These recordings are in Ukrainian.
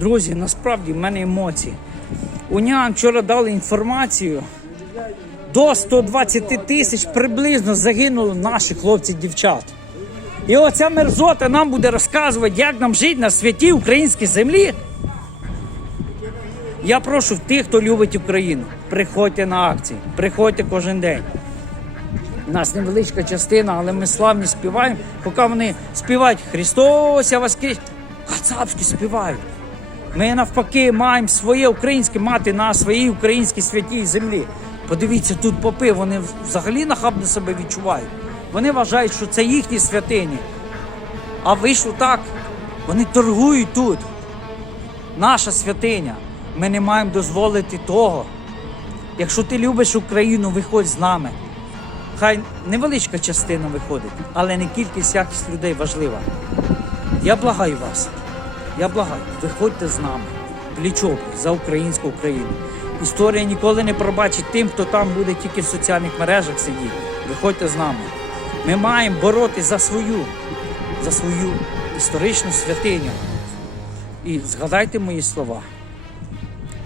Друзі, насправді в мене емоції. Унян вчора дали інформацію. До 120 тисяч приблизно загинуло наших хлопців дівчат. І оця мерзота нам буде розказувати, як нам жити на святій українській землі. Я прошу тих, хто любить Україну, приходьте на акції, приходьте кожен день. У нас невеличка частина, але ми славні співаємо. Поки вони співають Христос, я воскрес, кацапські співають. Ми навпаки маємо своє українське мати на своїй українській святій землі. Подивіться, тут попи, вони взагалі нахабно себе відчувають. Вони вважають, що це їхні святині. А вийшло так. Вони торгують тут. Наша святиня. Ми не маємо дозволити того. Якщо ти любиш Україну, виходь з нами. Хай невеличка частина виходить, але не кількість, якість людей важлива. Я благаю вас. Я благаю, виходьте з нами. Пліч-опліч за українську Україну. Історія ніколи не пробачить тим, хто там буде тільки в соціальних мережах сидіти. Виходьте з нами. Ми маємо боротися за свою, за свою історичну святиню. І згадайте мої слова.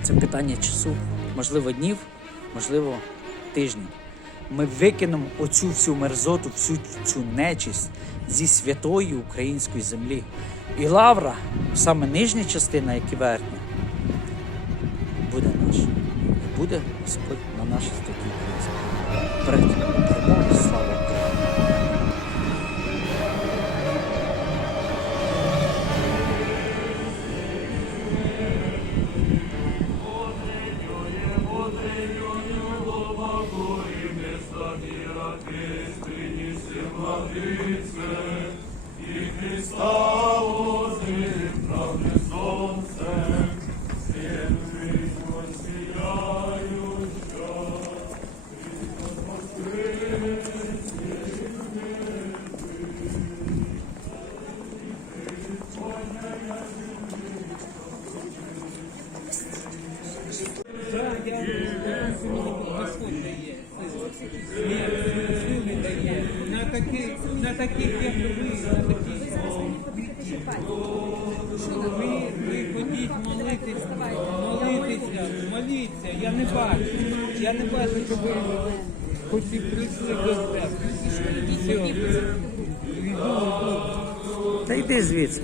Це питання часу, можливо, днів, можливо, тижнів. Ми викинемо оцю всю мерзоту, всю цю нечисть зі святої української землі. І лавра, саме нижня частина, як і верхня, буде наша. І буде Господь на нашій статті Господь дає. На таких, як ви, на. Ви, ви ходіть молитись, молитися, моліться. Я не бачу. Я не бачу, що ви хоч і прийшли до йду. Та йди звідси.